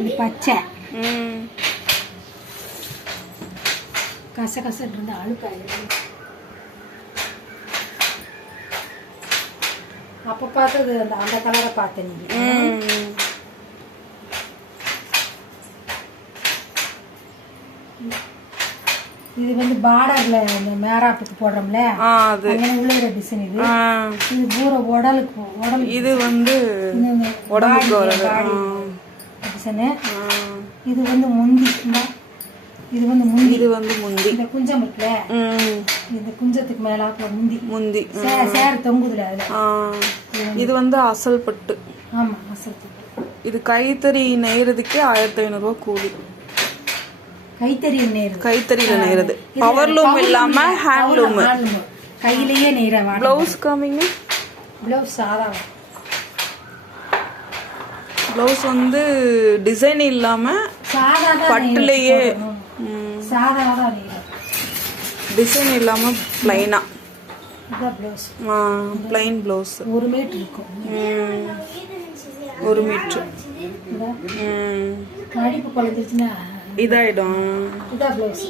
இது பச்சை கச கசன்னு இருந்து அழுக்காயிடும். அப்போ பார்த்தது அந்த கலரை பார்த்தேன் நீங்கள். இது வந்து பார்டர்ல இந்த மேராப்புக்கு போடுறோம்ல, உள்ள டிசைன். இது பூரா உடலுக்கு இது வந்து டிசைனு. இது வந்து முந்தி. இது வந்து முந்தி. இது வந்து முந்தி. இந்த குஞ்சம் இருக்குல்ல, இந்த குஞ்சத்துக்கு மேல முந்தி சேர் தொங்குதுல அதுல. இது வந்து அசல் பட்டு. ஆமா, அசல் பட்டு. இது கைத்தறி நெய்யறதுக்கே 1500 ரூபாய் கூலி. கைத்தறியில நெய்யறது. பவர்லூம் இல்லாம ஹேண்ட்லூம். கையிலேயே நெய்யற. ப்ளவுஸ் காமிங்க. ப்ளவுஸ் சாதா. ப்ளவுஸ் வந்து டிசைன் இல்லாம பட்டுலயே சாதாவா டிசைன் இல்லாம பிளைனா. இதான் ப்ளவுஸ். பிளைன் ப்ளவுஸ் 1 மீட்டர் இருக்கும். 1 மீட்டர். மடிப்பு குழஞ்சிருச்சுன்னா இதாயிடும். இதான் ப்ளவுஸ்.